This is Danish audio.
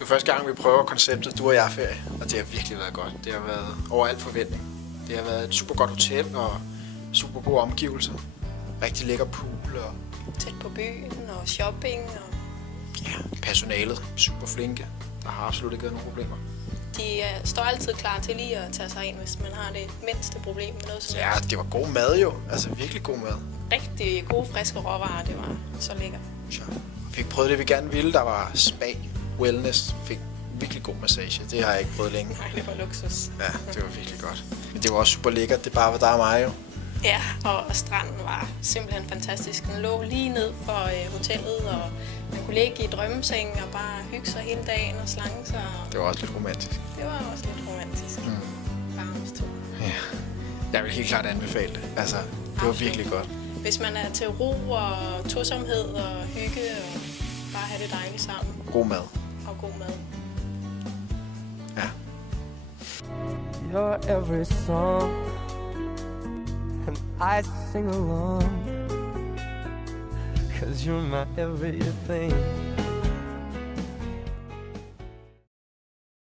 Det er første gang, vi prøver konceptet Du og jeg ferie, og det har virkelig været godt. Det har været over al forventning. Det har været et super godt hotel og super gode omgivelser. Rigtig lækker pool og Tæt på byen og shopping. Og personalet super flinke. Der har absolut ikke været nogen problemer. de står altid klar til lige at tage sig ind, hvis man har det mindste problem med noget som Ja, helst. det var god mad jo. Altså virkelig god mad. Rigtig gode, friske råvarer, det var så lækkert. Så vi fik prøvet det, vi gerne ville. Der var spa, wellness, fik virkelig god massage. Det har jeg ikke prøvet længe. Nej, det var luksus. Ja, det var virkelig godt. Men det var også super lækkert. Det bare var der og mig jo. Ja, og stranden var simpelthen fantastisk. Den lå lige ned for hotellet, og man kunne ligge i drømmeseng og bare hygge sig hele dagen og slange sig. Det var også lidt romantisk. Det var også lidt romantisk. Varmestue. Ja. Jeg vil helt klart anbefale det. Altså, det var Absolut. virkelig godt. Hvis man er til ro og tosomhed og hygge og bare have det dejligt sammen God mad. og god mad. Ja. You're every song, and I sing along, 'cause you're my everything.